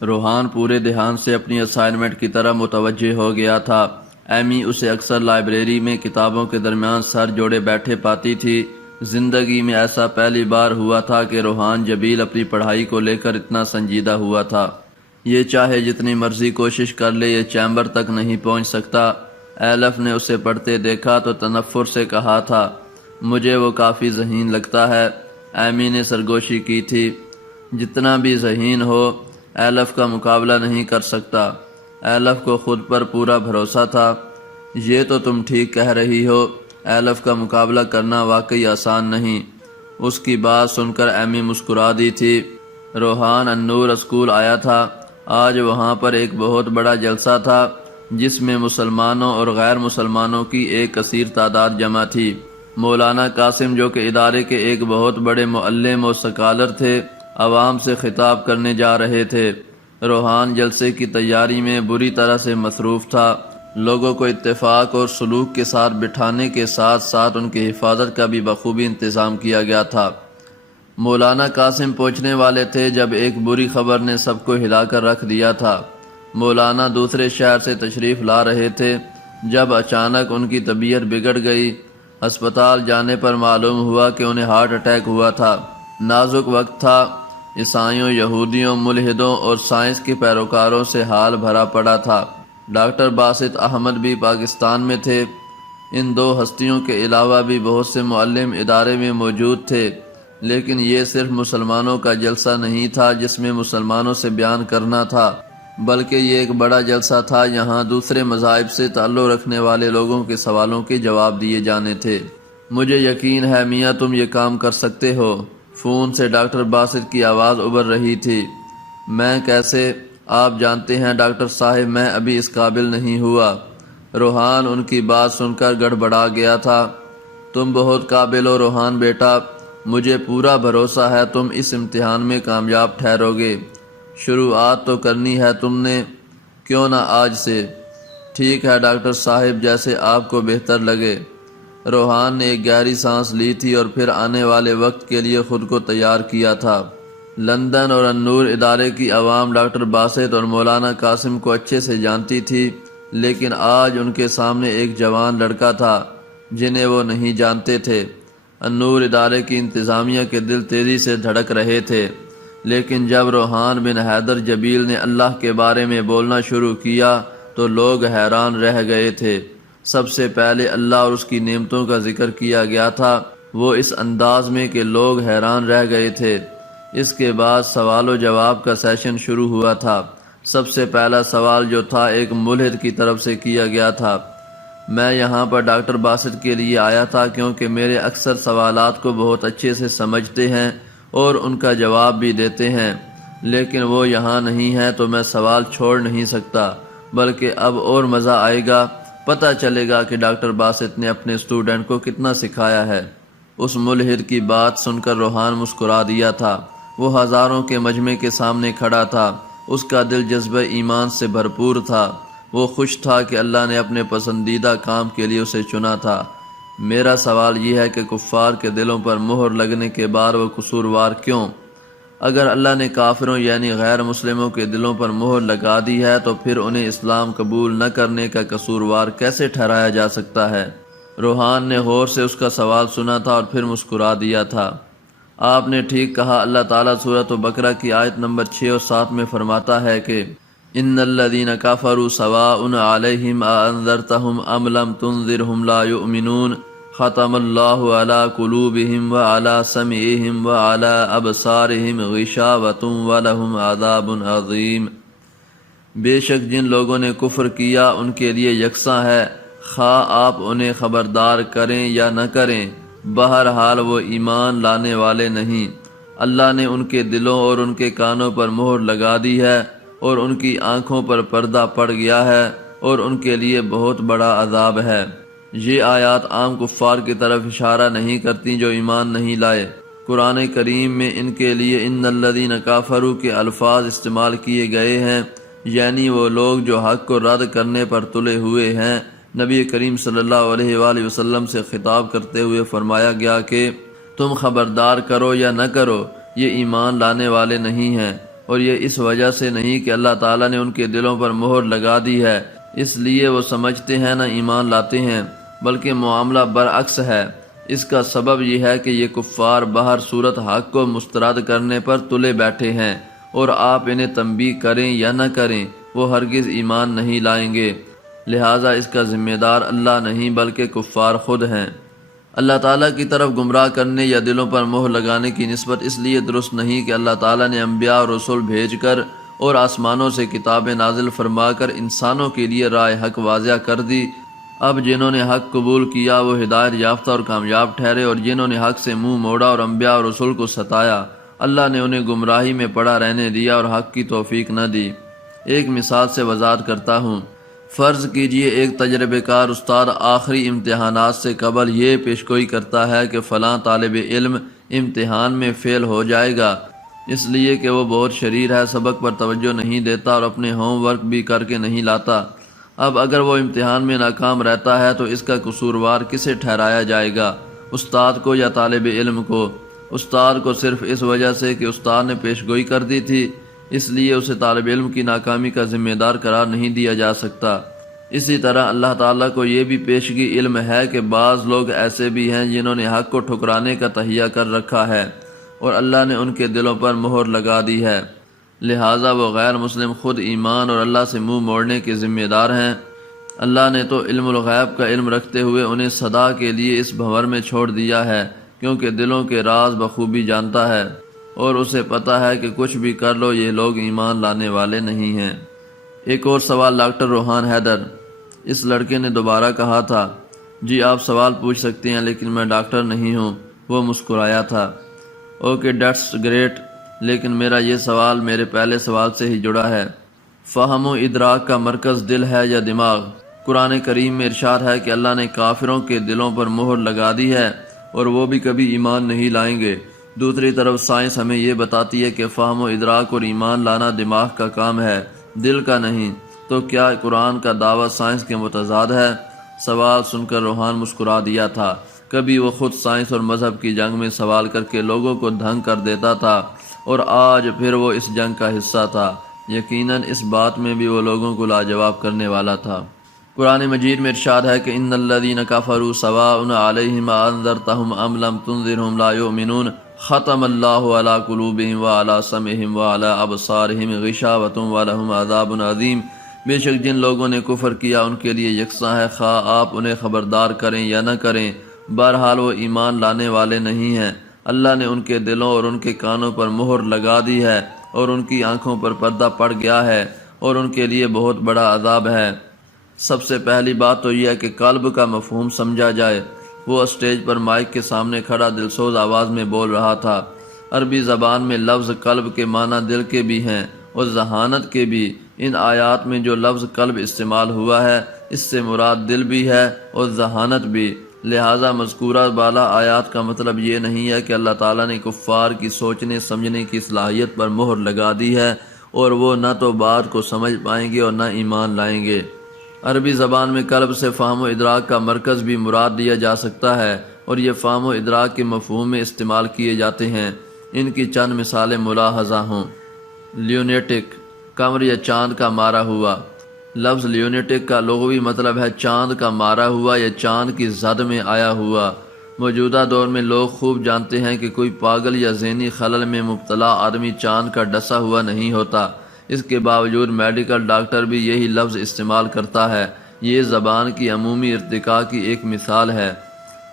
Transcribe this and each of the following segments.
روحان پورے دھیان سے اپنی اسائنمنٹ کی طرح متوجہ ہو گیا تھا۔ ایمی اسے اکثر لائبریری میں کتابوں کے درمیان سر جوڑے بیٹھے پاتی تھی۔ زندگی میں ایسا پہلی بار ہوا تھا کہ روحان جبیل اپنی پڑھائی کو لے کر اتنا سنجیدہ ہوا تھا۔ یہ چاہے جتنی مرضی کوشش کر لے یہ چیمبر تک نہیں پہنچ سکتا۔ ایلف نے اسے پڑھتے دیکھا تو تنفر سے کہا تھا، مجھے وہ کافی ذہین لگتا ہے۔ ایمی نے سرگوشی کی تھی، جتنا بھی ذہین ہو ایلف کا مقابلہ نہیں کر سکتا۔ ایلف کو خود پر پورا بھروسہ تھا۔ یہ تو تم ٹھیک کہہ رہی ہو، ایلف کا مقابلہ کرنا واقعی آسان نہیں۔ اس کی بات سن کر ایمی مسکرا دی تھی۔ روحان النور اسکول آیا تھا۔ آج وہاں پر ایک بہت بڑا جلسہ تھا جس میں مسلمانوں اور غیر مسلمانوں کی ایک کثیر تعداد جمع تھی۔ مولانا قاسم جو کہ ادارے کے ایک بہت بڑے معلم و سکالر تھے، عوام سے خطاب کرنے جا رہے تھے۔ روحان جلسے کی تیاری میں بری طرح سے مصروف تھا۔ لوگوں کو اتفاق اور سلوک کے ساتھ بٹھانے کے ساتھ ساتھ ان کی حفاظت کا بھی بخوبی انتظام کیا گیا تھا۔ مولانا قاسم پہنچنے والے تھے جب ایک بری خبر نے سب کو ہلا کر رکھ دیا تھا۔ مولانا دوسرے شہر سے تشریف لا رہے تھے جب اچانک ان کی طبیعت بگڑ گئی۔ ہسپتال جانے پر معلوم ہوا کہ انہیں ہارٹ اٹیک ہوا تھا۔ نازک وقت تھا۔ عیسائیوں، یہودیوں، ملحدوں اور سائنس کے پیروکاروں سے حال بھرا پڑا تھا۔ ڈاکٹر باسط احمد بھی پاکستان میں تھے۔ ان دو ہستیوں کے علاوہ بھی بہت سے معلم ادارے میں موجود تھے، لیکن یہ صرف مسلمانوں کا جلسہ نہیں تھا جس میں مسلمانوں سے بیان کرنا تھا، بلکہ یہ ایک بڑا جلسہ تھا۔ یہاں دوسرے مذاہب سے تعلق رکھنے والے لوگوں کے سوالوں کے جواب دیے جانے تھے۔ مجھے یقین ہے میاں تم یہ کام کر سکتے ہو۔ فون سے ڈاکٹر باسط کی آواز ابھر رہی تھی۔ میں کیسے؟ آپ جانتے ہیں ڈاکٹر صاحب میں ابھی اس قابل نہیں ہوا۔ روحان ان کی بات سن کر گڑبڑا گیا تھا۔ تم بہت قابل ہو روحان بیٹا، مجھے پورا بھروسہ ہے تم اس امتحان میں کامیاب ٹھہرو گے۔ شروعات تو کرنی ہے تم نے، کیوں نہ آج سے؟ ٹھیک ہے ڈاکٹر صاحب، جیسے آپ کو بہتر لگے۔ روحان نے ایک گہری سانس لی تھی اور پھر آنے والے وقت کے لیے خود کو تیار کیا تھا۔ لندن اور النور ادارے کی عوام ڈاکٹر باسط اور مولانا قاسم کو اچھے سے جانتی تھی، لیکن آج ان کے سامنے ایک جوان لڑکا تھا جنہیں وہ نہیں جانتے تھے۔ النور ادارے کی انتظامیہ کے دل تیزی سے دھڑک رہے تھے، لیکن جب روحان بن حیدر جبیل نے اللہ کے بارے میں بولنا شروع کیا تو لوگ حیران رہ گئے تھے۔ سب سے پہلے اللہ اور اس کی نعمتوں کا ذکر کیا گیا تھا، وہ اس انداز میں کہ لوگ حیران رہ گئے تھے۔ اس کے بعد سوال و جواب کا سیشن شروع ہوا تھا۔ سب سے پہلا سوال جو تھا ایک ملحد کی طرف سے کیا گیا تھا۔ میں یہاں پر ڈاکٹر باسط کے لیے آیا تھا کیونکہ میرے اکثر سوالات کو بہت اچھے سے سمجھتے ہیں اور ان کا جواب بھی دیتے ہیں، لیکن وہ یہاں نہیں ہے تو میں سوال چھوڑ نہیں سکتا، بلکہ اب اور مزہ آئے گا، پتہ چلے گا کہ ڈاکٹر باسط نے اپنے اسٹوڈنٹ کو کتنا سکھایا ہے۔ اس ملحد کی بات سن کر روحان مسکرا دیا تھا۔ وہ ہزاروں کے مجمع کے سامنے کھڑا تھا، اس کا دل جذبہ ایمان سے بھرپور تھا۔ وہ خوش تھا کہ اللہ نے اپنے پسندیدہ کام کے لیے اسے چنا تھا۔ میرا سوال یہ ہے کہ کفار کے دلوں پر مہر لگنے کے بعد وہ قصوروار کیوں؟ اگر اللہ نے کافروں یعنی غیر مسلموں کے دلوں پر مہر لگا دی ہے تو پھر انہیں اسلام قبول نہ کرنے کا قصوروار کیسے ٹھہرایا جا سکتا ہے؟ روحان نے غور سے اس کا سوال سنا تھا اور پھر مسکرا دیا تھا۔ آپ نے ٹھیک کہا، اللہ تعالیٰ سورۃ بقرہ کی آیت نمبر 6 اور 7 میں فرماتا ہے کہ ان الذین کفروا سواء علیہم اانذرتہم ام لم تنذرہم لا یؤمنون ختم اللہ علی قلوبہم وعلی سمعہم وعلی ابصارہم غشاوۃ ولہم عذاب عظیم۔ بے شک جن لوگوں نے کفر کیا ان کے لیے یکساں ہے، خواہ آپ انہیں خبردار کریں یا نہ کریں، بہرحال وہ ایمان لانے والے نہیں۔ اللہ نے ان کے دلوں اور ان کے کانوں پر مہر لگا دی ہے اور ان کی آنکھوں پر پردہ پڑ گیا ہے اور ان کے لیے بہت بڑا عذاب ہے۔ یہ آیات عام کفار کی طرف اشارہ نہیں کرتی جو ایمان نہیں لائے۔ قرآن کریم میں ان کے لیے ان الذین کافروا کے الفاظ استعمال کیے گئے ہیں، یعنی وہ لوگ جو حق کو رد کرنے پر تلے ہوئے ہیں۔ نبی کریم صلی اللہ علیہ وآلہ وسلم سے خطاب کرتے ہوئے فرمایا گیا کہ تم خبردار کرو یا نہ کرو، یہ ایمان لانے والے نہیں ہیں۔ اور یہ اس وجہ سے نہیں کہ اللہ تعالیٰ نے ان کے دلوں پر مہر لگا دی ہے اس لیے وہ سمجھتے ہیں نہ ایمان لاتے ہیں، بلکہ معاملہ برعکس ہے۔ اس کا سبب یہ ہے کہ یہ کفار بہر صورت حق کو مسترد کرنے پر تلے بیٹھے ہیں، اور آپ انہیں تنبیہ کریں یا نہ کریں وہ ہرگز ایمان نہیں لائیں گے، لہٰذا اس کا ذمہ دار اللہ نہیں بلکہ کفار خود ہیں۔ اللہ تعالیٰ کی طرف گمراہ کرنے یا دلوں پر مہر لگانے کی نسبت اس لیے درست نہیں کہ اللہ تعالیٰ نے انبیاء اور رسول بھیج کر اور آسمانوں سے کتابیں نازل فرما کر انسانوں کے لیے راہ حق واضح کر دی۔ اب جنہوں نے حق قبول کیا وہ ہدایت یافتہ اور کامیاب ٹھہرے، اور جنہوں نے حق سے منہ موڑا اور انبیاء اور رسول کو ستایا، اللہ نے انہیں گمراہی میں پڑا رہنے دیا اور حق کی توفیق نہ دی۔ ایک مثال سے وضاحت کرتا ہوں۔ فرض کیجئے ایک تجربہ کار استاد آخری امتحانات سے قبل یہ پیشگوئی کرتا ہے کہ فلاں طالب علم امتحان میں فیل ہو جائے گا، اس لیے کہ وہ بہت شریر ہے، سبق پر توجہ نہیں دیتا اور اپنے ہوم ورک بھی کر کے نہیں لاتا۔ اب اگر وہ امتحان میں ناکام رہتا ہے تو اس کا قصوروار کسے ٹھہرایا جائے گا، استاد کو یا طالب علم کو؟ استاد کو صرف اس وجہ سے کہ استاد نے پیشگوئی کر دی تھی، اس لیے اسے طالب علم کی ناکامی کا ذمہ دار قرار نہیں دیا جا سکتا۔ اسی طرح اللہ تعالیٰ کو یہ بھی پیشگی علم ہے کہ بعض لوگ ایسے بھی ہیں جنہوں نے حق کو ٹھکرانے کا تہیہ کر رکھا ہے اور اللہ نے ان کے دلوں پر مہر لگا دی ہے، لہٰذا وہ غیر مسلم خود ایمان اور اللہ سے منہ موڑنے کے ذمہ دار ہیں۔ اللہ نے تو علم الغیب کا علم رکھتے ہوئے انہیں سدا کے لیے اس بھنور میں چھوڑ دیا ہے، کیونکہ دلوں کے راز بخوبی جانتا ہے اور اسے پتہ ہے کہ کچھ بھی کر لو یہ لوگ ایمان لانے والے نہیں ہیں۔ ایک اور سوال ڈاکٹر روحان حیدر۔ اس لڑکے نے دوبارہ کہا تھا، جی آپ سوال پوچھ سکتے ہیں لیکن میں ڈاکٹر نہیں ہوں۔ وہ مسکرایا تھا۔ اوکے دیٹس گریٹ، لیکن میرا یہ سوال میرے پہلے سوال سے ہی جڑا ہے۔ فہم و ادراک کا مرکز دل ہے یا دماغ؟ قرآن کریم میں ارشاد ہے کہ اللہ نے کافروں کے دلوں پر مہر لگا دی ہے اور وہ بھی کبھی ایمان نہیں لائیں گے۔ دوسری طرف سائنس ہمیں یہ بتاتی ہے کہ فہم و ادراک اور ایمان لانا دماغ کا کام ہے، دل کا نہیں۔ تو کیا قرآن کا دعویٰ سائنس کے متضاد ہے؟ سوال سن کر روحان مسکرا دیا تھا۔ کبھی وہ خود سائنس اور مذہب کی جنگ میں سوال کر کے لوگوں کو دھنگ کر دیتا تھا، اور آج پھر وہ اس جنگ کا حصہ تھا۔ یقیناً اس بات میں بھی وہ لوگوں کو لاجواب کرنے والا تھا۔ قرآن مجید میں ارشاد ہے کہ ان الذین کفروا سواء علیہم انذرتہم ام لم تنذرہم لا یؤمنون ختم اللہ علی قلوبہم وعلی سمعہم وعلی ابصارہم غشاوۃ ولہم عذاب عظیم۔ بے شک جن لوگوں نے کفر کیا ان کے لیے یکساں ہے، خواہ آپ انہیں خبردار کریں یا نہ کریں، بہرحال وہ ایمان لانے والے نہیں ہیں۔ اللہ نے ان کے دلوں اور ان کے کانوں پر مہر لگا دی ہے اور ان کی آنکھوں پر پردہ پڑ گیا ہے اور ان کے لیے بہت بڑا عذاب ہے۔ سب سے پہلی بات تو یہ ہے کہ قلب کا مفہوم سمجھا جائے۔ وہ اسٹیج پر مائک کے سامنے کھڑا دلسوز آواز میں بول رہا تھا۔ عربی زبان میں لفظ قلب کے معنی دل کے بھی ہیں اور ذہانت کے بھی۔ ان آیات میں جو لفظ قلب استعمال ہوا ہے اس سے مراد دل بھی ہے اور ذہانت بھی، لہٰذا مذکورہ بالا آیات کا مطلب یہ نہیں ہے کہ اللہ تعالیٰ نے کفار کی سوچنے سمجھنے کی صلاحیت پر مہر لگا دی ہے اور وہ نہ تو بات کو سمجھ پائیں گے اور نہ ایمان لائیں گے۔ عربی زبان میں قلب سے فہم و ادراک کا مرکز بھی مراد دیا جا سکتا ہے اور یہ فہم و ادراک کے مفہوم میں استعمال کیے جاتے ہیں۔ ان کی چند مثالیں ملاحظہ ہوں۔ لیونیٹک، قمر یا چاند کا مارا ہوا۔ لفظ لیونیٹک کا لغوی مطلب ہے چاند کا مارا ہوا یا چاند کی زد میں آیا ہوا۔ موجودہ دور میں لوگ خوب جانتے ہیں کہ کوئی پاگل یا ذہنی خلل میں مبتلا آدمی چاند کا ڈسا ہوا نہیں ہوتا۔ اس کے باوجود میڈیکل ڈاکٹر بھی یہی لفظ استعمال کرتا ہے۔ یہ زبان کی عمومی ارتقاء کی ایک مثال ہے۔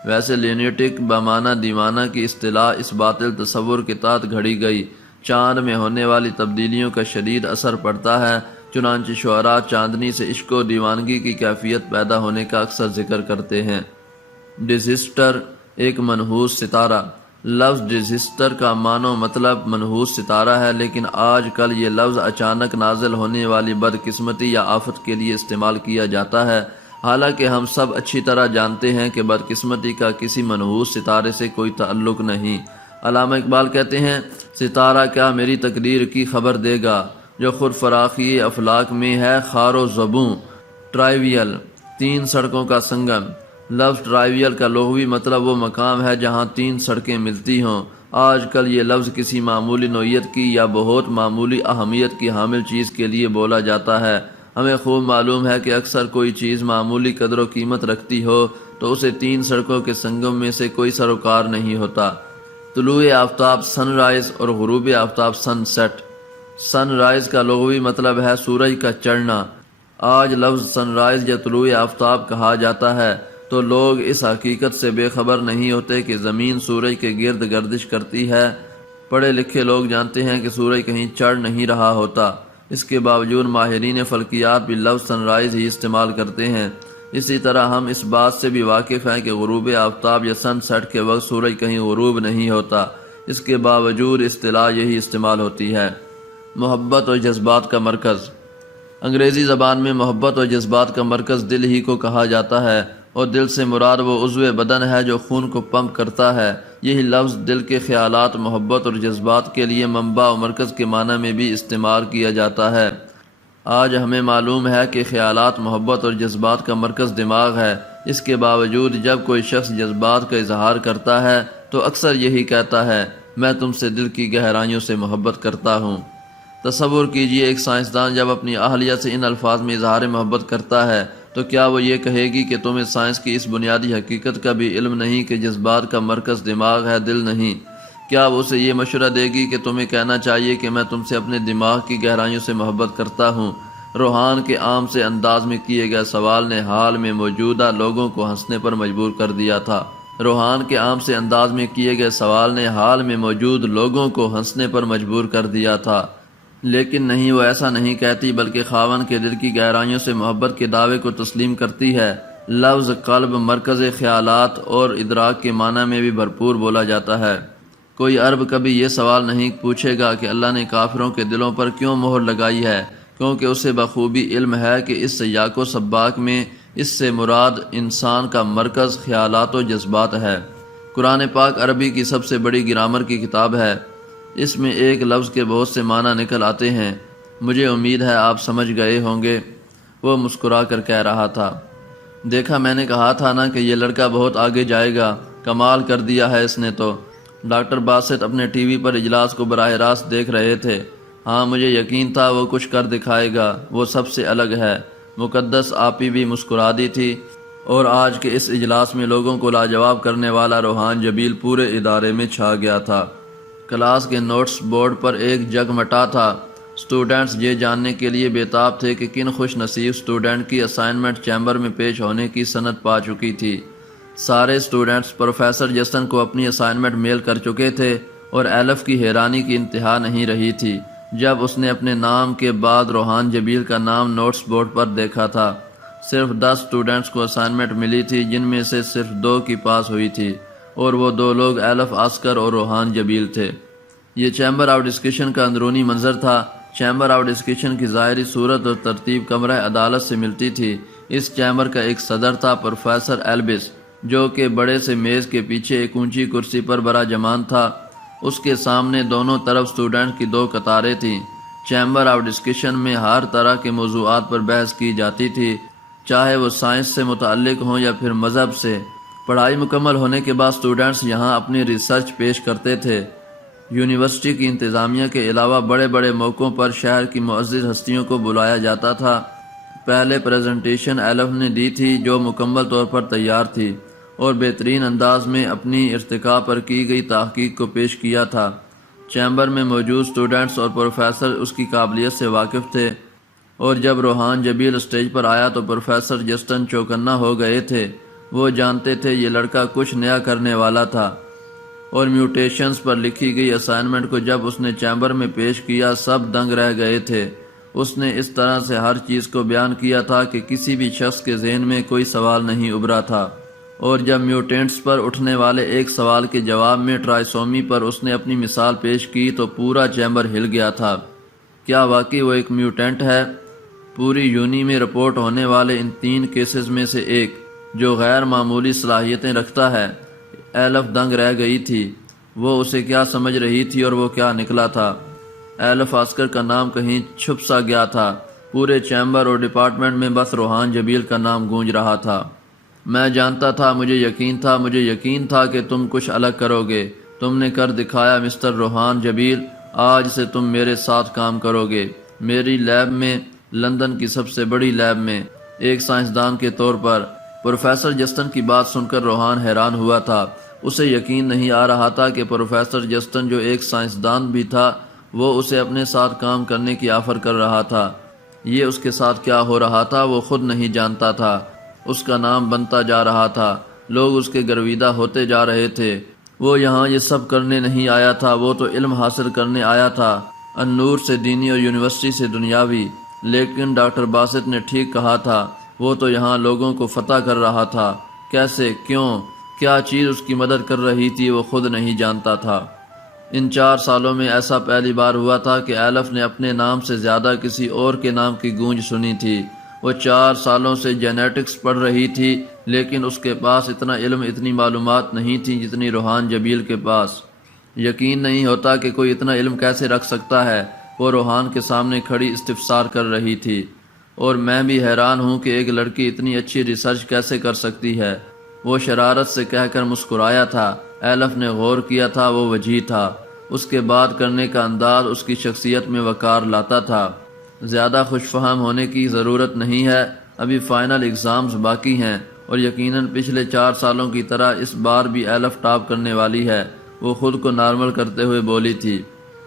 ویسے لیونیٹک بمعنی دیوانہ کی اصطلاح اس باطل تصور کے تحت گھڑی گئی۔ چاند میں ہونے والی تبدیلیوں کا شدید اثر پڑتا ہے، چنانچہ شعراء چاندنی سے عشق و دیوانگی کی کیفیت پیدا ہونے کا اکثر ذکر کرتے ہیں۔ ڈیزسٹر، ایک منحوس ستارہ۔ لفظ ڈیزسٹر کا معنی و مطلب منحوس ستارہ ہے، لیکن آج کل یہ لفظ اچانک نازل ہونے والی بدقسمتی یا آفت کے لیے استعمال کیا جاتا ہے، حالانکہ ہم سب اچھی طرح جانتے ہیں کہ بدقسمتی کا کسی منحوس ستارے سے کوئی تعلق نہیں۔ علامہ اقبال کہتے ہیں، ستارہ کیا میری تقدیر کی خبر دے گا، جو خود فراخی افلاک میں ہے خار و زبوں۔ ٹرائیویل، تین سڑکوں کا سنگم۔ لفظ ٹرائیویل کا لغوی مطلب وہ مقام ہے جہاں تین سڑکیں ملتی ہوں۔ آج کل یہ لفظ کسی معمولی نوعیت کی یا بہت معمولی اہمیت کی حامل چیز کے لیے بولا جاتا ہے۔ ہمیں خوب معلوم ہے کہ اکثر کوئی چیز معمولی قدر و قیمت رکھتی ہو تو اسے 3 سڑکوں کے سنگم میں سے کوئی سروکار نہیں ہوتا: طلوع آفتاب سن رائز اور غروب آفتاب سن سیٹ۔ سن رائز کا لغوی مطلب ہے سورج کا چڑھنا۔ آج لفظ سن رائز یا طلوع آفتاب کہا جاتا ہے تو لوگ اس حقیقت سے بے خبر نہیں ہوتے کہ زمین سورج کے گرد گردش کرتی ہے۔ پڑھے لکھے لوگ جانتے ہیں کہ سورج کہیں چڑھ نہیں رہا ہوتا، اس کے باوجود ماہرین فلکیات بھی لفظ سن رائز ہی استعمال کرتے ہیں۔ اسی طرح ہم اس بات سے بھی واقف ہیں کہ غروب آفتاب یا سن سیٹ کے وقت سورج کہیں غروب نہیں ہوتا، اس کے باوجود اصطلاح یہی استعمال ہوتی ہے۔ محبت اور جذبات کا مرکز۔ انگریزی زبان میں محبت اور جذبات کا مرکز دل ہی کو کہا جاتا ہے، اور دل سے مراد وہ عضو بدن ہے جو خون کو پمپ کرتا ہے۔ یہی لفظ دل کے خیالات، محبت اور جذبات کے لیے منبع و مرکز کے معنی میں بھی استعمال کیا جاتا ہے۔ آج ہمیں معلوم ہے کہ خیالات، محبت اور جذبات کا مرکز دماغ ہے۔ اس کے باوجود جب کوئی شخص جذبات کا اظہار کرتا ہے تو اکثر یہی کہتا ہے: میں تم سے دل کی گہرائیوں سے محبت کرتا ہوں۔ تصور کیجئے ایک سائنسدان جب اپنی اہلیہ سے ان الفاظ میں اظہار محبت کرتا ہے تو کیا وہ یہ کہے گی کہ تمہیں سائنس کی اس بنیادی حقیقت کا بھی علم نہیں کہ جذبات کا مرکز دماغ ہے، دل نہیں؟ کیا وہ اسے یہ مشورہ دے گی کہ تمہیں کہنا چاہیے کہ میں تم سے اپنے دماغ کی گہرائیوں سے محبت کرتا ہوں؟ روحان کے عام سے انداز میں کیے گئے سوال نے حال میں موجودہ لوگوں کو ہنسنے پر مجبور کر دیا تھا۔ روحان کے عام سے انداز میں کیے گئے سوال نے حال میں موجود لوگوں کو ہنسنے پر مجبور کر دیا تھا، لیکن نہیں، وہ ایسا نہیں کہتی، بلکہ خاوند کے دل کی گہرائیوں سے محبت کے دعوے کو تسلیم کرتی ہے۔ لفظ قلب مرکز خیالات اور ادراک کے معنی میں بھی بھرپور بولا جاتا ہے۔ کوئی عرب کبھی یہ سوال نہیں پوچھے گا کہ اللہ نے کافروں کے دلوں پر کیوں مہر لگائی ہے، کیونکہ اسے بخوبی علم ہے کہ اس سیاق و سباق میں اس سے مراد انسان کا مرکز خیالات و جذبات ہے۔ قرآن پاک عربی کی سب سے بڑی گرامر کی کتاب ہے۔ اس میں ایک لفظ کے بہت سے معنی نکل آتے ہیں۔ مجھے امید ہے آپ سمجھ گئے ہوں گے، وہ مسکرا کر کہہ رہا تھا۔ دیکھا، میں نے کہا تھا نا کہ یہ لڑکا بہت آگے جائے گا، کمال کر دیا ہے اس نے تو۔ ڈاکٹر باسط اپنے ٹی وی پر اجلاس کو براہ راست دیکھ رہے تھے۔ ہاں، مجھے یقین تھا وہ کچھ کر دکھائے گا، وہ سب سے الگ ہے۔ مقدس آپی بھی مسکرا دی تھی، اور آج کے اس اجلاس میں لوگوں کو لاجواب کرنے والا روحان جبیل پورے ادارے میں چھا گیا تھا۔ کلاس کے نوٹس بورڈ پر ایک جگمٹا تھا۔ اسٹوڈنٹس یہ جاننے کے لیے بےتاب تھے کہ کن خوش نصیب اسٹوڈنٹ کی اسائنمنٹ چیمبر میں پیش ہونے کی سند پا چکی تھی۔ سارے اسٹوڈنٹس پروفیسر جسن کو اپنی اسائنمنٹ میل کر چکے تھے، اور ایلف کی حیرانی کی انتہا نہیں رہی تھی جب اس نے اپنے نام کے بعد روحان جبیل کا نام نوٹس بورڈ پر دیکھا تھا۔ صرف 10 اسٹوڈنٹس کو اسائنمنٹ ملی تھی، جن میں سے صرف 2 کی پاس ہوئی تھی، اور وہ 2 لوگ ایلف آسکر اور روحان جبیل تھے۔ یہ چیمبر آف ڈسکشن کا اندرونی منظر تھا۔ چیمبر آف ڈسکشن کی ظاہری صورت اور ترتیب کمرہ عدالت سے ملتی تھی۔ اس چیمبر کا ایک صدر تھا، پروفیسر ایلبس، جو کہ بڑے سے میز کے پیچھے ایک اونچی کرسی پر براجمان تھا۔ اس کے سامنے دونوں طرف اسٹوڈنٹ کی 2 قطاریں تھیں۔ چیمبر آف ڈسکشن میں ہر طرح کے موضوعات پر بحث کی جاتی تھی، چاہے وہ سائنس سے متعلق ہوں یا پھر مذہب سے۔ پڑھائی مکمل ہونے کے بعد اسٹوڈنٹس یہاں اپنی ریسرچ پیش کرتے تھے۔ یونیورسٹی کی انتظامیہ کے علاوہ بڑے بڑے موقعوں پر شہر کی معزز ہستیوں کو بلایا جاتا تھا۔ پہلے پریزنٹیشن ایلف نے دی تھی، جو مکمل طور پر تیار تھی، اور بہترین انداز میں اپنی ارتقاء پر کی گئی تحقیق کو پیش کیا تھا۔ چیمبر میں موجود اسٹوڈنٹس اور پروفیسر اس کی قابلیت سے واقف تھے، اور جب روحان جبیل اسٹیج پر آیا تو پروفیسر جسٹن چوکنا ہو گئے تھے۔ وہ جانتے تھے یہ لڑکا کچھ نیا کرنے والا تھا، اور میوٹیشنز پر لکھی گئی اسائنمنٹ کو جب اس نے چیمبر میں پیش کیا، سب دنگ رہ گئے تھے۔ اس نے اس طرح سے ہر چیز کو بیان کیا تھا کہ کسی بھی شخص کے ذہن میں کوئی سوال نہیں ابھرا تھا، اور جب میوٹینٹس پر اٹھنے والے ایک سوال کے جواب میں ٹرائسومی پر اس نے اپنی مثال پیش کی تو پورا چیمبر ہل گیا تھا۔ کیا واقعی وہ ایک میوٹینٹ ہے؟ پوری یونی میں رپورٹ ہونے والے ان 3 کیسز میں سے ایک جو غیر معمولی صلاحیتیں رکھتا ہے۔ ایلف دنگ رہ گئی تھی، وہ اسے کیا سمجھ رہی تھی اور وہ کیا نکلا تھا۔ ایلف آسکر کا نام کہیں چھپ سا گیا تھا۔ پورے چیمبر اور ڈپارٹمنٹ میں بس روحان جبیل کا نام گونج رہا تھا۔ میں جانتا تھا، مجھے یقین تھا کہ تم کچھ الگ کرو گے، تم نے کر دکھایا مسٹر روحان جبیل، آج سے تم میرے ساتھ کام کرو گے، میری لیب میں، لندن کی سب سے بڑی لیب میں، ایک سائنسدان کے طور پر۔ پروفیسر جسٹن کی بات سن کر روحان حیران ہوا تھا۔ اسے یقین نہیں آ رہا تھا کہ پروفیسر جسٹن جو ایک سائنسدان بھی تھا، وہ اسے اپنے ساتھ کام کرنے کی آفر کر رہا تھا۔ یہ اس کے ساتھ کیا ہو رہا تھا وہ خود نہیں جانتا تھا۔ اس کا نام بنتا جا رہا تھا، لوگ اس کے گرویدہ ہوتے جا رہے تھے۔ وہ یہاں یہ سب کرنے نہیں آیا تھا، وہ تو علم حاصل کرنے آیا تھا، النور سے دینی اور یونیورسٹی سے دنیاوی۔ لیکن ڈاکٹر باسط نے ٹھیک کہا تھا، وہ تو یہاں لوگوں کو فتح کر رہا تھا۔ کیسے، کیوں، کیا چیز اس کی مدد کر رہی تھی وہ خود نہیں جانتا تھا۔ ان 4 سالوں میں ایسا پہلی بار ہوا تھا کہ ایلف نے اپنے نام سے زیادہ کسی اور کے نام کی گونج سنی تھی۔ وہ 4 سالوں سے جینیٹکس پڑھ رہی تھی، لیکن اس کے پاس اتنا علم، اتنی معلومات نہیں تھی جتنی روحان جبیل کے پاس۔ یقین نہیں ہوتا کہ کوئی اتنا علم کیسے رکھ سکتا ہے، وہ روحان کے سامنے کھڑی استفسار کر رہی تھی۔ اور میں بھی حیران ہوں کہ ایک لڑکی اتنی اچھی ریسرچ کیسے کر سکتی ہے، وہ شرارت سے کہہ کر مسکرایا تھا۔ ایلف نے غور کیا تھا، وہ وجیح تھا، اس کے بات کرنے کا انداز اس کی شخصیت میں وقار لاتا تھا۔ زیادہ خوش فہم ہونے کی ضرورت نہیں ہے، ابھی فائنل ایگزامز باقی ہیں، اور یقیناً پچھلے 4 سالوں کی طرح اس بار بھی ایلف ٹاپ کرنے والی ہے، وہ خود کو نارمل کرتے ہوئے بولی تھی۔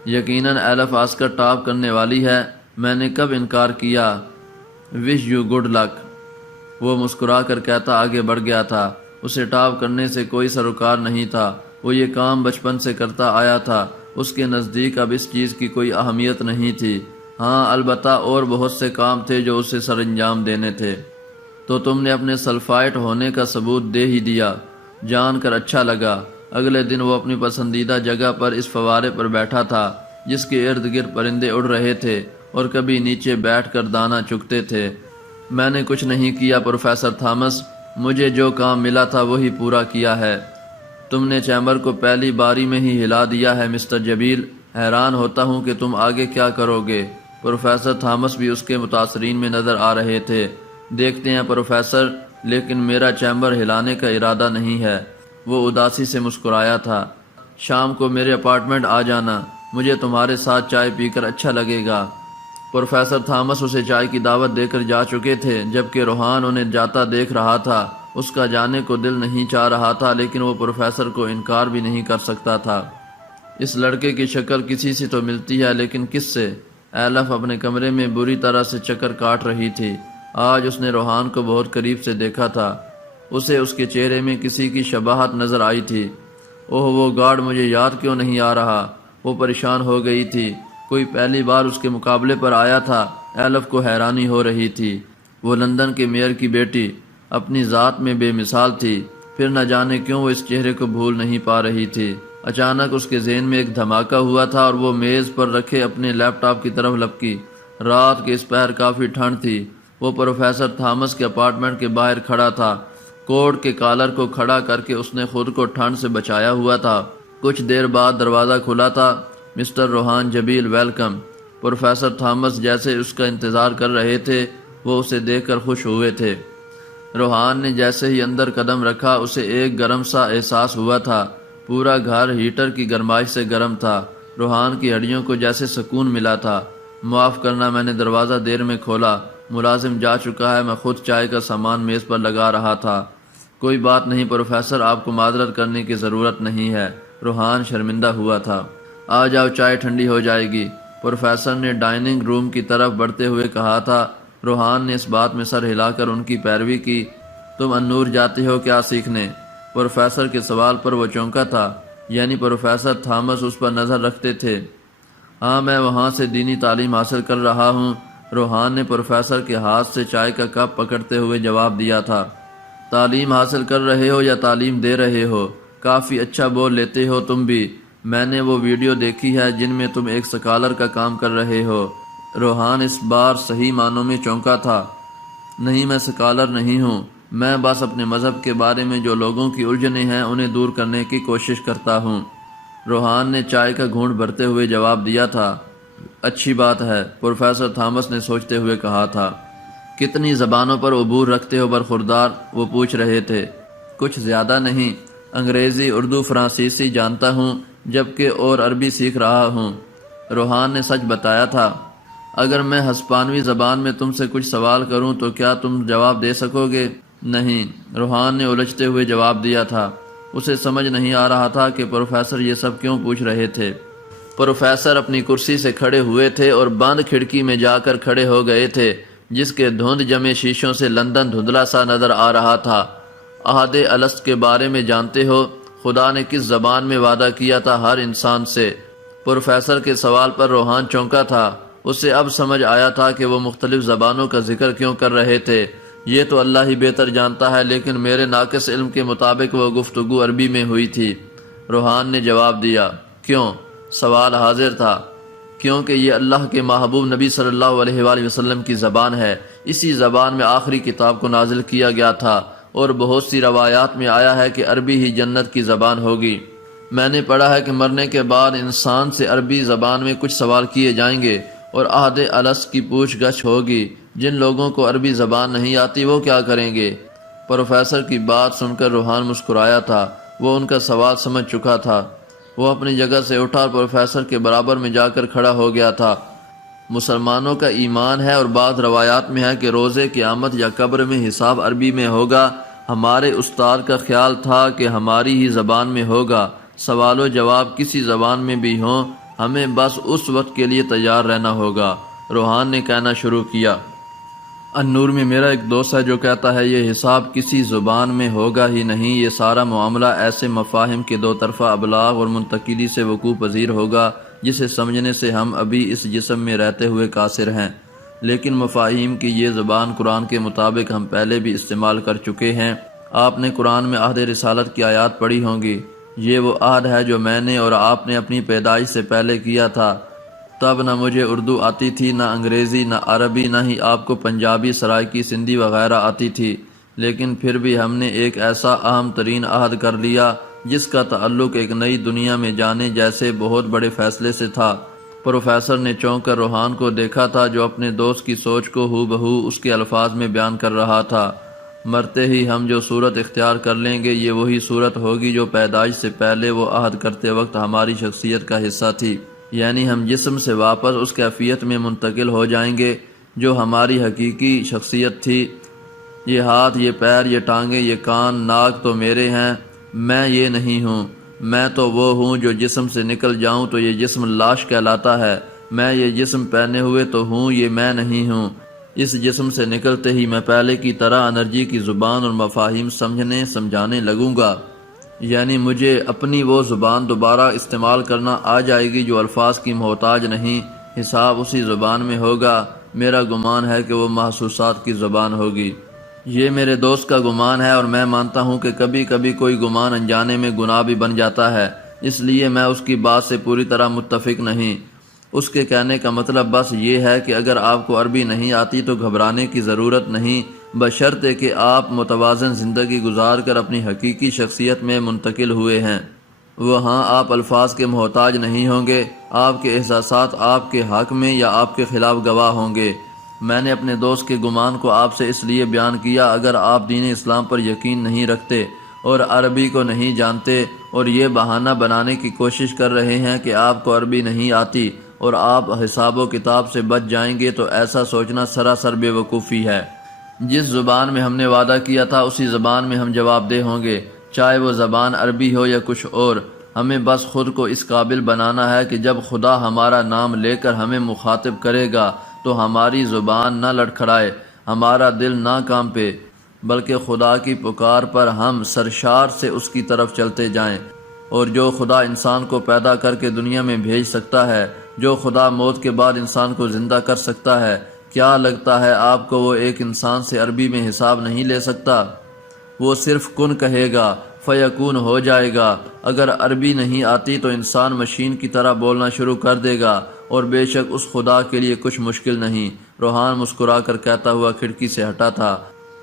یقیناً ایلف آسکر ٹاپ کرنے والی ہے، میں نے کب انکار کیا، وش یو گڈ لک۔ وہ مسکرا کر کہتا آگے بڑھ گیا تھا۔ اسے ٹاپ کرنے سے کوئی سروکار نہیں تھا، وہ یہ کام بچپن سے کرتا آیا تھا، اس کے نزدیک اب اس چیز کی کوئی اہمیت نہیں تھی۔ ہاں البتہ اور بہت سے کام تھے جو اسے سر انجام دینے تھے۔ تو تم نے اپنے سلفائٹ ہونے کا ثبوت دے ہی دیا، جان کر اچھا لگا۔ اگلے دن وہ اپنی پسندیدہ جگہ پر اس فوارے پر بیٹھا تھا جس کے ارد گرد پرندے اڑ رہے تھے اور کبھی نیچے بیٹھ کر دانہ چگتے تھے۔ میں نے کچھ نہیں کیا پروفیسر تھامس، مجھے جو کام ملا تھا وہی پورا کیا ہے۔ تم نے چیمبر کو پہلی باری میں ہی ہلا دیا ہے مسٹر جبیل، حیران ہوتا ہوں کہ تم آگے کیا کرو گے۔ پروفیسر تھامس بھی اس کے متاثرین میں نظر آ رہے تھے۔ دیکھتے ہیں پروفیسر، لیکن میرا چیمبر ہلانے کا ارادہ نہیں ہے۔ وہ اداسی سے مسکرایا تھا۔ شام کو میرے اپارٹمنٹ آ جانا، مجھے تمہارے ساتھ چائے پی کر اچھا لگے گا۔ پروفیسر تھامس اسے چائے کی دعوت دے کر جا چکے تھے، جبکہ روحان انہیں جاتا دیکھ رہا تھا۔ اس کا جانے کو دل نہیں چاہ رہا تھا، لیکن وہ پروفیسر کو انکار بھی نہیں کر سکتا تھا۔ اس لڑکے کی شکل کسی سے تو ملتی ہے، لیکن کس سے؟ ایلف اپنے کمرے میں بری طرح سے چکر کاٹ رہی تھی۔ آج اس نے روحان کو بہت قریب سے دیکھا تھا، اسے اس کے چہرے میں کسی کی شباہت نظر آئی تھی۔ اوہ وہ گارڈ مجھے یاد کیوں نہیں آ رہا؟ وہ پریشان ہو گئی تھی، کوئی پہلی بار اس کے مقابلے پر آیا تھا۔ ایلف کو حیرانی ہو رہی تھی، وہ لندن کے میئر کی بیٹی، اپنی ذات میں بے مثال تھی، پھر نہ جانے کیوں وہ اس چہرے کو بھول نہیں پا رہی تھی۔ اچانک اس کے ذہن میں ایک دھماکہ ہوا تھا اور وہ میز پر رکھے اپنے لیپ ٹاپ کی طرف لپکی۔ رات کے اس پہر کافی ٹھنڈ تھی۔ وہ پروفیسر تھامس کے اپارٹمنٹ کے باہر کھڑا تھا، کوٹ کے کالر کو کھڑا کر کے اس نے خود کو ٹھنڈ سے بچایا ہوا تھا۔ کچھ دیر بعد دروازہ کھلا تھا۔ Mister Rohan Jabeel welcome. Professor Thomas جیسے اس کا انتظار کر رہے تھے، وہ اسے دیکھ کر خوش ہوئے تھے۔ روحان نے جیسے ہی اندر قدم رکھا اسے ایک گرم سا احساس ہوا تھا، پورا گھر ہیٹر کی گرمائش سے گرم تھا۔ روحان کی ہڈیوں کو جیسے سکون ملا تھا۔ معاف کرنا، میں نے دروازہ دیر میں کھولا، ملازم جا چکا ہے، میں خود چائے کا سامان میز پر لگا رہا تھا۔ کوئی بات نہیں پروفیسر، آپ کو معذرت کرنے کی ضرورت نہیں ہے۔ روحان شرمندہ ہوا تھا۔ آ جاؤ، چائے ٹھنڈی ہو جائے گی، پروفیسر نے ڈائننگ روم کی طرف بڑھتے ہوئے کہا تھا۔ روحان نے اس بات میں سر ہلا کر ان کی پیروی کی۔ تم النور جاتے ہو کیا سیکھنے؟ پروفیسر کے سوال پر وہ چونکا تھا، یعنی پروفیسر تھامس اس پر نظر رکھتے تھے۔ ہاں میں وہاں سے دینی تعلیم حاصل کر رہا ہوں، روحان نے پروفیسر کے ہاتھ سے چائے کا کپ پکڑتے ہوئے جواب دیا تھا۔ تعلیم حاصل کر رہے ہو یا تعلیم دے رہے ہو؟ کافی اچھا بول لیتے ہو تم بھی، میں نے وہ ویڈیو دیکھی ہے جن میں تم ایک سکالر کا کام کر رہے ہو۔ روحان اس بار صحیح معنوں میں چونکا تھا۔ نہیں میں سکالر نہیں ہوں، میں بس اپنے مذہب کے بارے میں جو لوگوں کی الجھنیں ہیں انہیں دور کرنے کی کوشش کرتا ہوں، روحان نے چائے کا گھونٹ بھرتے ہوئے جواب دیا تھا۔ اچھی بات ہے، پروفیسر تھامس نے سوچتے ہوئے کہا تھا۔ کتنی زبانوں پر عبور رکھتے ہو برخوردار؟ وہ پوچھ رہے تھے۔ کچھ زیادہ نہیں، انگریزی، اردو، فرانسیسی جانتا ہوں، جبکہ اور عربی سیکھ رہا ہوں۔ روحان نے سچ بتایا تھا۔ اگر میں ہسپانوی زبان میں تم سے کچھ سوال کروں تو کیا تم جواب دے سکو گے؟ نہیں، روحان نے الجھتے ہوئے جواب دیا تھا۔ اسے سمجھ نہیں آ رہا تھا کہ پروفیسر یہ سب کیوں پوچھ رہے تھے۔ پروفیسر اپنی کرسی سے کھڑے ہوئے تھے اور بند کھڑکی میں جا کر کھڑے ہو گئے تھے، جس کے دھند جمے شیشوں سے لندن دھندلا سا نظر آ رہا تھا۔ عہد الست کے بارے میں جانتے ہو؟ خدا نے کس زبان میں وعدہ کیا تھا ہر انسان سے؟ پروفیسر کے سوال پر روحان چونکا تھا۔ اسے اب سمجھ آیا تھا کہ وہ مختلف زبانوں کا ذکر کیوں کر رہے تھے۔ یہ تو اللہ ہی بہتر جانتا ہے، لیکن میرے ناقص علم کے مطابق وہ گفتگو عربی میں ہوئی تھی۔ روحان نے جواب دیا۔ کیوں؟ سوال حاضر تھا۔ کیونکہ یہ اللہ کے محبوب نبی صلی اللہ علیہ وآلہ وسلم کی زبان ہے۔ اسی زبان میں آخری کتاب کو نازل کیا گیا تھا، اور بہت سی روایات میں آیا ہے کہ عربی ہی جنت کی زبان ہوگی۔ میں نے پڑھا ہے کہ مرنے کے بعد انسان سے عربی زبان میں کچھ سوال کیے جائیں گے اور عہد الست کی پوچھ گچھ ہوگی۔ جن لوگوں کو عربی زبان نہیں آتی وہ کیا کریں گے؟ پروفیسر کی بات سن کر روحان مسکرایا تھا۔ وہ ان کا سوال سمجھ چکا تھا۔ وہ اپنی جگہ سے اٹھا اور پروفیسر کے برابر میں جا کر کھڑا ہو گیا تھا۔ مسلمانوں کا ایمان ہے اور بعض روایات میں ہے کہ روز قیامت یا قبر میں حساب عربی میں ہوگا۔ ہمارے استاد کا خیال تھا کہ ہماری ہی زبان میں ہوگا۔ سوال و جواب کسی زبان میں بھی ہوں، ہمیں بس اس وقت کے لیے تیار رہنا ہوگا۔ روحان نے کہنا شروع کیا۔ النور میں میرا ایک دوست ہے جو کہتا ہے یہ حساب کسی زبان میں ہوگا ہی نہیں، یہ سارا معاملہ ایسے مفاہیم کے دو طرفہ ابلاغ اور منتقلی سے وقوع پذیر ہوگا جسے سمجھنے سے ہم ابھی اس جسم میں رہتے ہوئے قاصر ہیں، لیکن مفاہیم کی یہ زبان قرآن کے مطابق ہم پہلے بھی استعمال کر چکے ہیں۔ آپ نے قرآن میں عہد رسالت کی آیات پڑھی ہوں گی۔ یہ وہ عہد ہے جو میں نے اور آپ نے اپنی پیدائش سے پہلے کیا تھا۔ تب نہ مجھے اردو آتی تھی، نہ انگریزی، نہ عربی، نہ ہی آپ کو پنجابی، سرائکی، سندھی وغیرہ آتی تھی، لیکن پھر بھی ہم نے ایک ایسا اہم ترین عہد کر لیا جس کا تعلق ایک نئی دنیا میں جانے جیسے بہت بڑے فیصلے سے تھا۔ پروفیسر نے چونک کر روحان کو دیکھا تھا جو اپنے دوست کی سوچ کو ہو بہو اس کے الفاظ میں بیان کر رہا تھا۔ مرتے ہی ہم جو صورت اختیار کر لیں گے یہ وہی صورت ہوگی جو پیدائش سے پہلے وہ عہد کرتے وقت ہماری شخصیت کا حصہ تھی، یعنی ہم جسم سے واپس اس کیفیت میں منتقل ہو جائیں گے جو ہماری حقیقی شخصیت تھی۔ یہ ہاتھ، یہ پیر، یہ ٹانگیں، یہ کان، ناک تو میرے ہیں، میں یہ نہیں ہوں۔ میں تو وہ ہوں جو جسم سے نکل جاؤں تو یہ جسم لاش کہلاتا ہے۔ میں یہ جسم پہنے ہوئے تو ہوں، یہ میں نہیں ہوں۔ اس جسم سے نکلتے ہی میں پہلے کی طرح انرجی کی زبان اور مفاہیم سمجھانے لگوں گا، یعنی مجھے اپنی وہ زبان دوبارہ استعمال کرنا آ جائے گی جو الفاظ کی محتاج نہیں۔ حساب اسی زبان میں ہوگا۔ میرا گمان ہے کہ وہ محسوسات کی زبان ہوگی۔ یہ میرے دوست کا گمان ہے اور میں مانتا ہوں کہ کبھی کبھی کوئی گمان انجانے میں گناہ بھی بن جاتا ہے، اس لیے میں اس کی بات سے پوری طرح متفق نہیں۔ اس کے کہنے کا مطلب بس یہ ہے کہ اگر آپ کو عربی نہیں آتی تو گھبرانے کی ضرورت نہیں، بشرطے کہ آپ متوازن زندگی گزار کر اپنی حقیقی شخصیت میں منتقل ہوئے ہیں۔ وہاں آپ الفاظ کے محتاج نہیں ہوں گے، آپ کے احساسات آپ کے حق میں یا آپ کے خلاف گواہ ہوں گے۔ میں نے اپنے دوست کے گمان کو آپ سے اس لیے بیان کیا، اگر آپ دین اسلام پر یقین نہیں رکھتے اور عربی کو نہیں جانتے اور یہ بہانہ بنانے کی کوشش کر رہے ہیں کہ آپ کو عربی نہیں آتی اور آپ حساب و کتاب سے بچ جائیں گے تو ایسا سوچنا سراسر بے وقوفی ہے۔ جس زبان میں ہم نے وعدہ کیا تھا اسی زبان میں ہم جواب دہ ہوں گے، چاہے وہ زبان عربی ہو یا کچھ اور۔ ہمیں بس خود کو اس قابل بنانا ہے کہ جب خدا ہمارا نام لے کر ہمیں مخاطب کرے گا تو ہماری زبان نہ لڑکھڑائے، ہمارا دل نہ کانپے، بلکہ خدا کی پکار پر ہم سرشار سے اس کی طرف چلتے جائیں۔ اور جو خدا انسان کو پیدا کر کے دنیا میں بھیج سکتا ہے، جو خدا موت کے بعد انسان کو زندہ کر سکتا ہے، کیا لگتا ہے آپ کو وہ ایک انسان سے عربی میں حساب نہیں لے سکتا؟ وہ صرف کن کہے گا، فیکون ہو جائے گا۔ اگر عربی نہیں آتی تو انسان مشین کی طرح بولنا شروع کر دے گا، اور بے شک اس خدا کے لیے کچھ مشکل نہیں۔ روحان مسکرا کر کہتا ہوا کھڑکی سے ہٹا تھا۔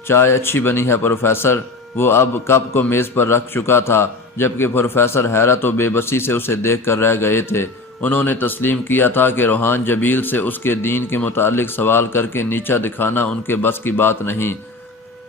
چائے اچھی بنی ہے پروفیسر؟ وہ اب کپ کو میز پر رکھ چکا تھا، جبکہ پروفیسر حیرت و بے بسی سے اسے دیکھ کر رہ گئے تھے۔ انہوں نے تسلیم کیا تھا کہ روحان جبیل سے اس کے دین کے متعلق سوال کر کے نیچا دکھانا ان کے بس کی بات نہیں۔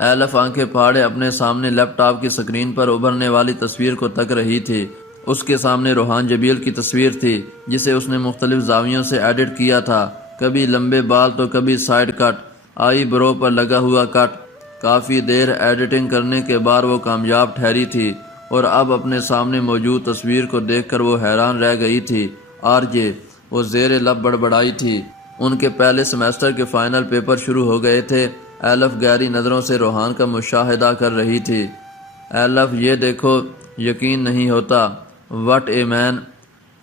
ایلف آنکھیں پھاڑے اپنے سامنے لیپ ٹاپ کی سکرین پر ابھرنے والی تصویر کو تک رہی تھی۔ اس کے سامنے روحان جبیل کی تصویر تھی جسے اس نے مختلف زاویوں سے ایڈٹ کیا تھا، کبھی لمبے بال تو کبھی سائیڈ کٹ، آئی برو پر لگا ہوا کٹ۔ کافی دیر ایڈیٹنگ کرنے کے بعد وہ کامیاب ٹھہری تھی اور اب اپنے سامنے موجود تصویر کو دیکھ کر وہ حیران رہ گئی تھی۔ آرجے، وہ زیر لب بڑبڑائی تھی۔ ان کے پہلے سیمسٹر کے فائنل پیپر شروع ہو گئے تھے۔ ایلف گہری نظروں سے روحان کا مشاہدہ کر رہی تھی۔ ایلف، یہ دیکھو، یقین نہیں ہوتا، وٹ اے مین۔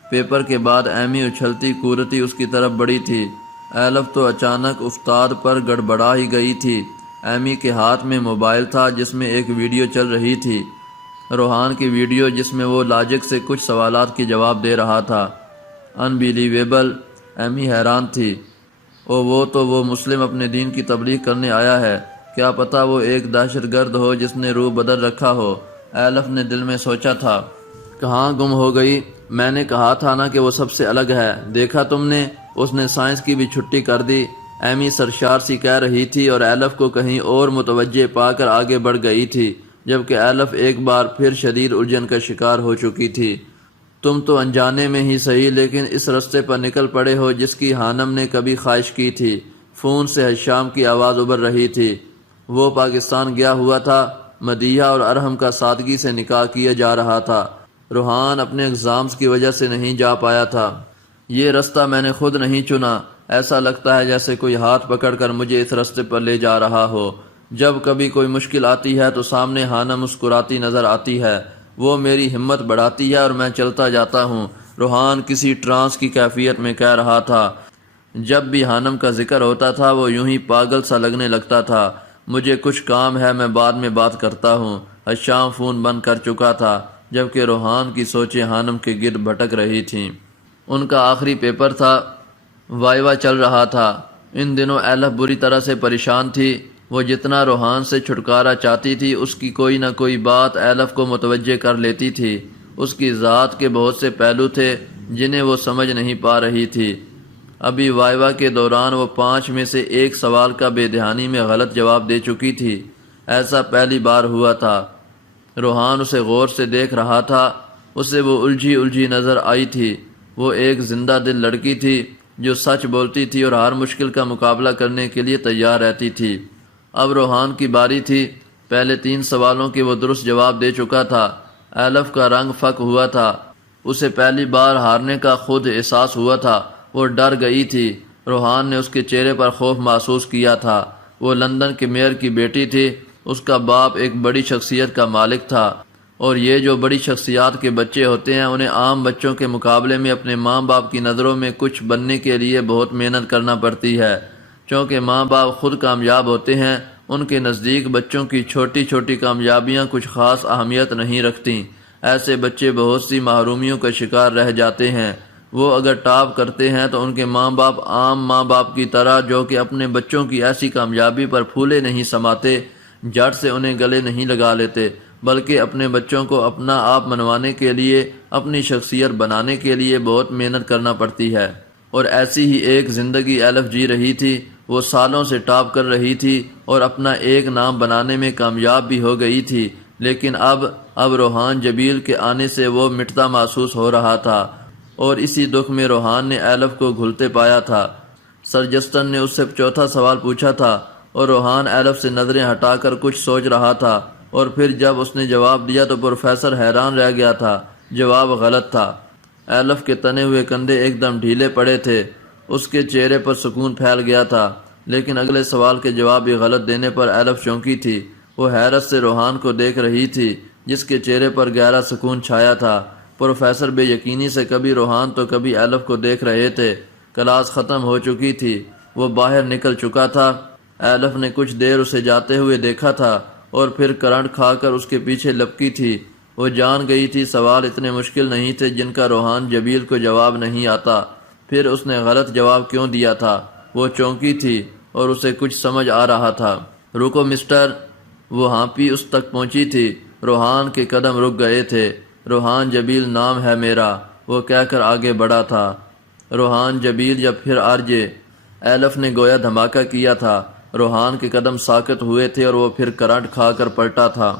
پیپر کے بعد ایمی اچھلتی کودتی اس کی طرف بڑھی تھی۔ ایلف تو اچانک افتاد پر گڑبڑا ہی گئی تھی۔ ایمی کے ہاتھ میں موبائل تھا جس میں ایک ویڈیو چل رہی تھی، روحان کی ویڈیو، جس میں وہ لاجک سے کچھ سوالات کے جواب دے رہا تھا۔ انبیلیویبل، ایمی حیران تھی۔ وہ مسلم اپنے دین کی تبلیغ کرنے آیا ہے، کیا پتہ وہ ایک دہشت گرد ہو جس نے روح بدل رکھا ہو۔ ایلف نے دل میں سوچا تھا، کہاں گم ہو گئی؟ میں نے کہا تھا نا کہ وہ سب سے الگ ہے، دیکھا تم نے، اس نے سائنس کی بھی چھٹی کر دی۔ ایمی سرشار سی کہہ رہی تھی اور ایلف کو کہیں اور متوجہ پا کر آگے بڑھ گئی تھی، جبکہ ایلف ایک بار پھر شدید الجھن کا شکار ہو چکی تھی۔ تم تو انجانے میں ہی صحیح لیکن اس رستے پر نکل پڑے ہو جس کی حانم نے کبھی خواہش کی تھی۔ فون سے حشام کی آواز ابھر رہی تھی۔ وہ پاکستان گیا ہوا تھا، مدیحہ اور ارحم کا سادگی سے نکاح کیا جا رہا تھا۔ روحان اپنے ایگزامز کی وجہ سے نہیں جا پایا تھا۔ یہ رستہ میں نے خود نہیں چنا، ایسا لگتا ہے جیسے کوئی ہاتھ پکڑ کر مجھے اس رستے پر لے جا رہا ہو۔ جب کبھی کوئی مشکل آتی ہے تو سامنے حانم مسکراتی نظر آتی ہے، وہ میری ہمت بڑھاتی ہے اور میں چلتا جاتا ہوں۔ روحان کسی ٹرانس کی کیفیت میں کہہ رہا تھا۔ جب بھی حانم کا ذکر ہوتا تھا وہ یوں ہی پاگل سا لگنے لگتا تھا۔ مجھے کچھ کام ہے، میں بعد میں بات کرتا ہوں۔ حشام فون بند کر چکا تھا، جبکہ روحان کی سوچیں حانم کے گرد بھٹک رہی تھیں۔ ان کا آخری پیپر تھا، وائوا چل رہا تھا۔ ان دنوں ایلف بری طرح سے پریشان تھی۔ وہ جتنا روحان سے چھٹکارا چاہتی تھی، اس کی کوئی نہ کوئی بات ایلف کو متوجہ کر لیتی تھی۔ اس کی ذات کے بہت سے پہلو تھے جنہیں وہ سمجھ نہیں پا رہی تھی۔ ابھی وائوا کے دوران وہ 5 میں سے ایک سوال کا بے دھیانی میں غلط جواب دے چکی تھی۔ ایسا پہلی بار ہوا تھا۔ روحان اسے غور سے دیکھ رہا تھا۔ اسے وہ الجھی نظر آئی تھی۔ وہ ایک زندہ دل لڑکی تھی جو سچ بولتی تھی اور ہر مشکل کا مقابلہ کرنے کے لیے تیار رہتی تھی۔ اب روحان کی باری تھی۔ پہلے 3 سوالوں کے وہ درست جواب دے چکا تھا۔ ایلف کا رنگ فک ہوا تھا۔ اسے پہلی بار ہارنے کا خود احساس ہوا تھا۔ وہ ڈر گئی تھی۔ روحان نے اس کے چہرے پر خوف محسوس کیا تھا۔ وہ لندن کے میئر کی بیٹی تھی۔ اس کا باپ ایک بڑی شخصیت کا مالک تھا، اور یہ جو بڑی شخصیات کے بچے ہوتے ہیں انہیں عام بچوں کے مقابلے میں اپنے ماں باپ کی نظروں میں کچھ بننے کے لیے بہت محنت کرنا پڑتی ہے۔ چونکہ ماں باپ خود کامیاب ہوتے ہیں، ان کے نزدیک بچوں کی چھوٹی چھوٹی کامیابیاں کچھ خاص اہمیت نہیں رکھتیں۔ ایسے بچے بہت سی محرومیوں کا شکار رہ جاتے ہیں۔ وہ اگر ٹاپ کرتے ہیں تو ان کے ماں باپ عام ماں باپ کی طرح، جو کہ اپنے بچوں کی ایسی کامیابی پر پھولے نہیں سماتے، جڑ سے انہیں گلے نہیں لگا لیتے، بلکہ اپنے بچوں کو اپنا آپ منوانے کے لیے، اپنی شخصیت بنانے کے لیے بہت محنت کرنا پڑتی ہے۔ اور ایسی ہی ایک زندگی ایلف جی رہی تھی۔ وہ سالوں سے ٹاپ کر رہی تھی اور اپنا ایک نام بنانے میں کامیاب بھی ہو گئی تھی، لیکن اب روحان جبیل کے آنے سے وہ مٹتا محسوس ہو رہا تھا، اور اسی دکھ میں روحان نے ایلف کو گھلتے پایا تھا۔ سر جسٹن نے اس سے 4تھا سوال پوچھا تھا اور روحان ایلف سے نظریں ہٹا کر کچھ سوچ رہا تھا، اور پھر جب اس نے جواب دیا تو پروفیسر حیران رہ گیا تھا۔ جواب غلط تھا۔ ایلف کے تنے ہوئے کندھے ایک دم ڈھیلے پڑے تھے۔ اس کے چہرے پر سکون پھیل گیا تھا، لیکن اگلے سوال کے جواب بھی غلط دینے پر ایلف چونکی تھی۔ وہ حیرت سے روحان کو دیکھ رہی تھی جس کے چہرے پر گہرا سکون چھایا تھا۔ پروفیسر بے یقینی سے کبھی روحان تو کبھی ایلف کو دیکھ رہے تھے۔ کلاس ختم ہو چکی تھی۔ وہ باہر نکل چکا تھا۔ ایلف نے کچھ دیر اسے جاتے ہوئے دیکھا تھا اور پھر کرنٹ کھا کر اس کے پیچھے لپکی تھی۔ وہ جان گئی تھی سوال اتنے مشکل نہیں تھے جن کا روحان جبیل کو جواب نہیں آتا۔ پھر اس نے غلط جواب کیوں دیا تھا؟ وہ چونکی تھی اور اسے کچھ سمجھ آ رہا تھا۔ رکو مسٹر، وہ ہانپی اس تک پہنچی تھی۔ روحان کے قدم رک گئے تھے۔ روحان جبیل نام ہے میرا، وہ کہہ کر آگے بڑھا تھا۔ روحان جبیل یا پھر آرجے؟ ایلف نے گویا دھماکہ کیا تھا۔ روحان کے قدم ساکت ہوئے تھے اور وہ پھر کرنٹ کھا کر پلٹا تھا۔